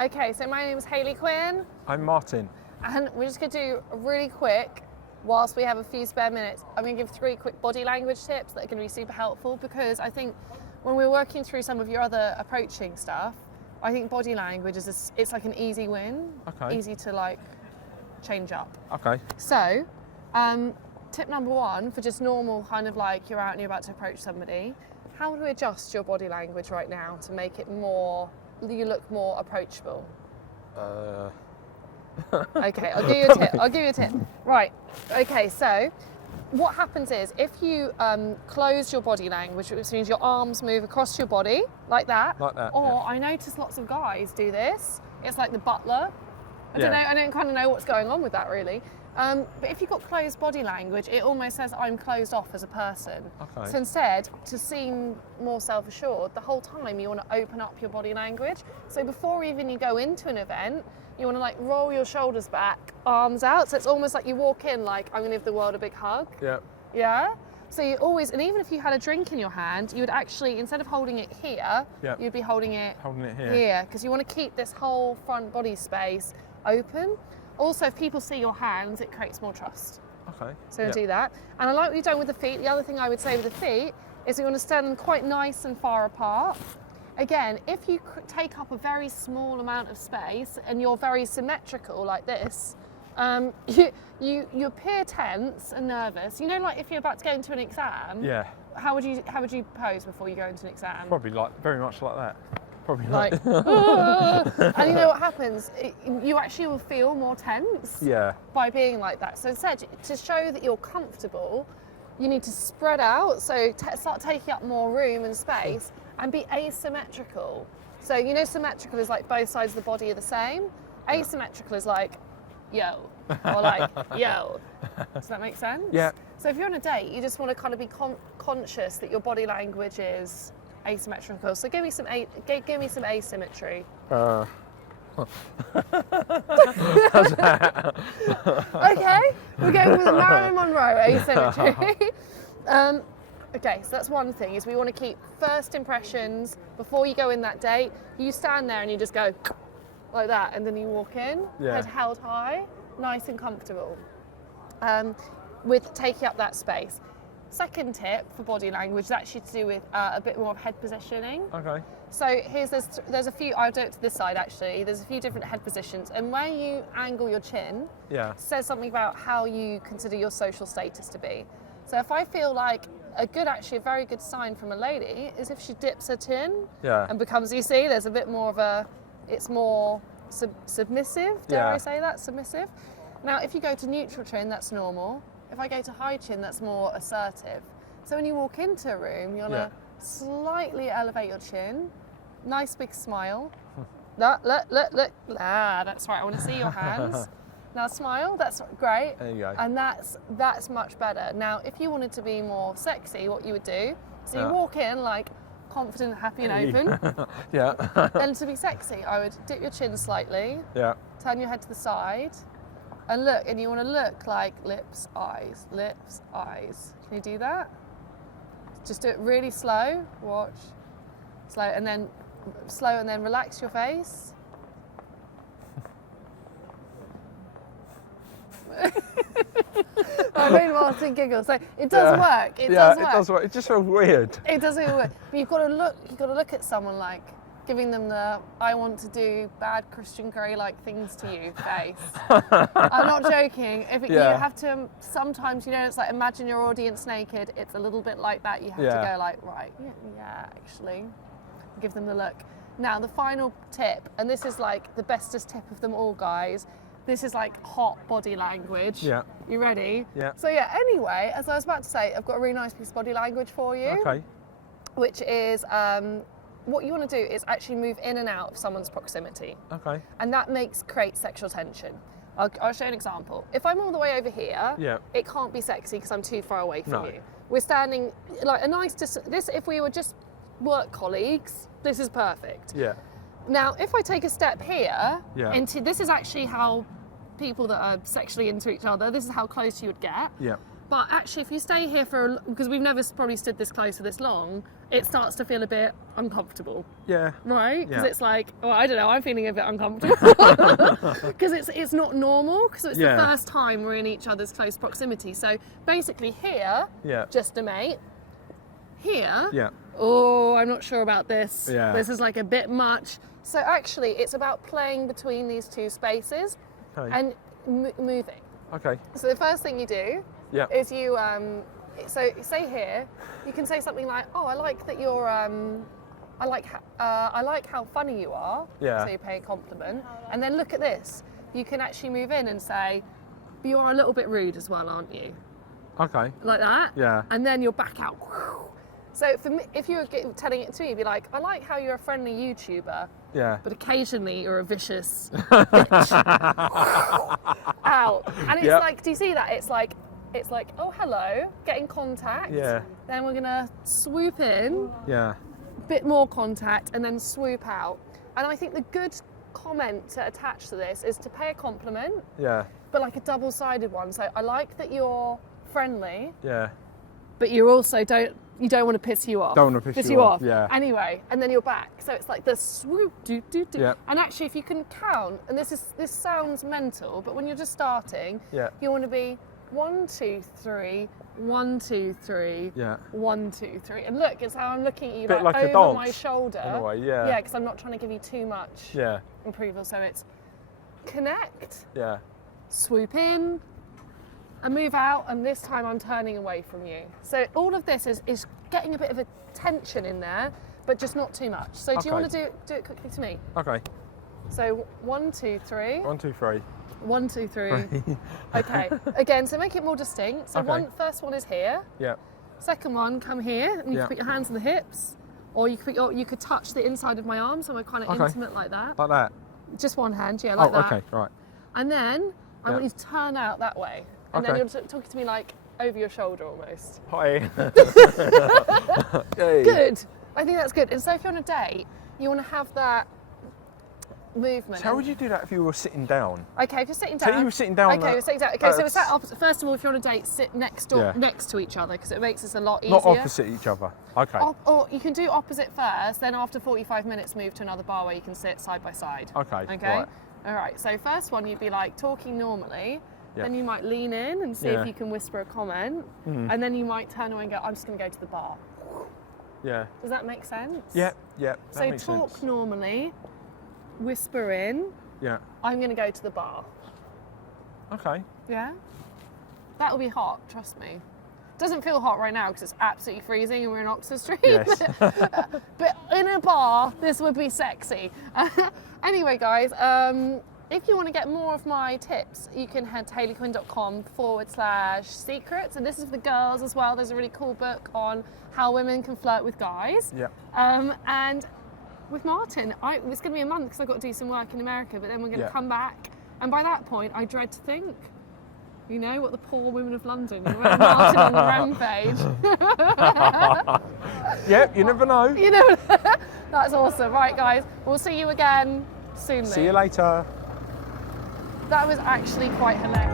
Okay, so my name is Hayley Quinn, I'm Martin. and we're just going to do a really quick, whilst we have a few spare minutes, I'm going to give 3 quick body language tips that are going to be super helpful, because I think when we're working through some of your other approaching stuff, I think body language it's like an easy win, easy to like change up. Okay. So, tip number 1 for just normal kind of like you're out and you're about to approach somebody, how do we adjust your body language right now to make it you look more approachable? Okay, I'll give you a tip. Right, okay, so what happens is if you close your body language, which means your arms move across your body like that. Or yeah. I notice lots of guys do this. It's like the butler. I don't kind of know what's going on with that really. But if you've got closed body language, it almost says I'm closed off as a person. Okay. So instead, to seem more self-assured, the whole time you want to open up your body language. So before even you go into an event, you want to like roll your shoulders back, arms out. So it's almost like you walk in like, I'm going to give the world a big hug. Yeah. Yeah? So you always, and even if you had a drink in your hand, you would actually, instead of holding it here, you'd be holding it here. Because you want to keep this whole front body space open. Also, if people see your hands, it creates more trust. Okay. So do that. And I like what you've done with the feet. The other thing I would say with the feet is you want to stand them quite nice and far apart. Again, if you take up a very small amount of space and you're very symmetrical like this, you appear tense and nervous. You know, like if you're about to go into an exam. Yeah. How would you pose before you go into an exam? Probably very much like that. Probably like. And you know what happens? You actually will feel more tense. Yeah. By being like that. So instead, to show that you're comfortable, you need to spread out. So start taking up more room and space, and be asymmetrical. So you know, symmetrical is like both sides of the body are the same. Asymmetrical is like, yo, or like, yo. Does that make sense? Yeah. So if you're on a date, you just want to kind of be conscious that your body language is asymmetrical. So give me some asymmetry. Okay, we're going with Marilyn Monroe asymmetry. Okay, so that's one thing, is we want to keep first impressions before you go in that date. You stand there and you just go like that, and then you walk in, head held high, nice and comfortable, with taking up that space. Second tip for body language is actually to do with a bit more of head positioning. Okay. So there's a few, I'll do it to this side actually, there's a few different head positions, and where you angle your chin says something about how you consider your social status to be. So if I feel like a very good sign from a lady is if she dips her chin and becomes, you see, there's a bit more of it's more submissive, dare I say that, submissive. Now if you go to neutral chin, that's normal. If I go to high chin, that's more assertive. So when you walk into a room, you want to slightly elevate your chin, nice big smile. Look. That's right, I want to see your hands. Now smile, that's great. There you go. And that's much better. Now, if you wanted to be more sexy, what you would do, so you walk in like confident, happy and open. Then to be sexy, I would dip your chin slightly, turn your head to the side, and look, and you want to look like lips, eyes. Can you do that? Just do it really slow, watch. Slow, and then relax your face. I made Martin giggle. So it does work. It does work. It just feels weird. It does feel weird. But you've got to look at someone like giving them the I want to do bad Christian Grey-like things to you face. I'm not joking. You have to sometimes, you know, it's like imagine your audience naked. It's a little bit like that. You have to go like, right, actually, give them the look. Now the final tip, and this is like the bestest tip of them all, guys. This is like hot body language. Yeah. You ready? Yeah. So anyway, as I was about to say, I've got a really nice piece of body language for you. Okay. Which is, what you want to do is actually move in and out of someone's proximity. Okay. And that creates sexual tension. I'll show you an example. If I'm all the way over here, it can't be sexy because I'm too far away from you. We're standing like a nice distance. If we were just work colleagues, this is perfect. Yeah. Now, if I take a step here, this is actually how people that are sexually into each other, this is how close you would get. Yeah. But actually, if you stay here because we've never probably stood this close for this long, it starts to feel a bit uncomfortable. Yeah. Right? Because Yeah. it's like, well, I don't know, I'm feeling a bit uncomfortable. Because it's not normal, because it's the first time we're in each other's close proximity. So basically here, just a mate. Here, oh, I'm not sure about this. Yeah. This is like a bit much. So actually, it's about playing between these two spaces and moving. Okay. So the first thing you do is you, so say here, you can say something like, oh, I like that you're, I like how funny you are. Yeah. So you pay a compliment. And then look at this. You can actually move in and say, but you are a little bit rude as well, aren't you? Okay. Like that. Yeah. And then you'll back out. So for me, if you were telling it to me, you'd be like, I like how you're a friendly YouTuber. Yeah. But occasionally you're a vicious bitch. Out. And it's like, do you see that? It's like, oh, hello, get in contact. Yeah. Then we're gonna swoop in. Yeah. Bit more contact, and then swoop out. And I think the good comment to attach to this is to pay a compliment. Yeah. But like a double-sided one. So I like that you're friendly. Yeah. But you also don't want to piss you off. Don't want to piss you off. Yeah. Anyway, and then you're back. So it's like the swoop, do, do, do. Yeah. And actually, if you can count, and this sounds mental, but when you're just starting, you want to be 1, 2, 3, 1, 2, 3, 1, 2, 3. And look, it's how I'm looking at you, like over a dance, my shoulder. in a way, yeah. Yeah, because I'm not trying to give you too much Yeah. approval. So it's connect, Yeah. swoop in, and move out, and this time I'm turning away from you. So all of this is getting a bit of a tension in there, but just not too much. So do you want to do it quickly to me? Okay. So 1, 2, 3. 1, 2, 3. 1, 2, 3. Okay. Again, so make it more distinct. So first one is here. Yeah. Second one, come here, and you can put your hands on the hips, or you could touch the inside of my arm, so we're kind of intimate like that. Like that. Just one hand, like that. Okay, right. And then I want you to turn out that way. And then you're talking to me like over your shoulder almost. Hi. Good. I think that's good. And so if you're on a date, you want to have that movement. So how would you do that if you were sitting down? Okay, if you're sitting down. So you were sitting down. Okay, we're sitting down. Okay, so it's that opposite. First of all, if you're on a date, sit next to each other, because it makes this a lot easier. Not opposite each other. Okay. Or you can do opposite first, then after 45 minutes move to another bar where you can sit side by side. Okay. Okay? Right. All right, so first one you'd be like talking normally, then you might lean in and see if you can whisper a comment, and then you might turn away and go, I'm just going to go to the bar. Yeah. Does that make sense? Yeah, that So makes talk sense. normally, whisper in, I'm going to go to the bar. Okay. Yeah? That'll be hot, trust me. Doesn't feel hot right now because it's absolutely freezing and we're in Oxford Street. Yes. But in a bar, this would be sexy. Anyway, guys, if you want to get more of my tips, you can head to hayleyquinn.com/secrets. And this is for the girls as well. There's a really cool book on how women can flirt with guys. Yeah. And with Martin, it's going to be a month because I've got to do some work in America, but then we're going to come back. And by that point, I dread to think, you know, what the poor women of London, Martin on the rampage. Yep, you never know. You know, that's awesome. Right, guys, we'll see you again soon. See you later. That was actually quite hilarious.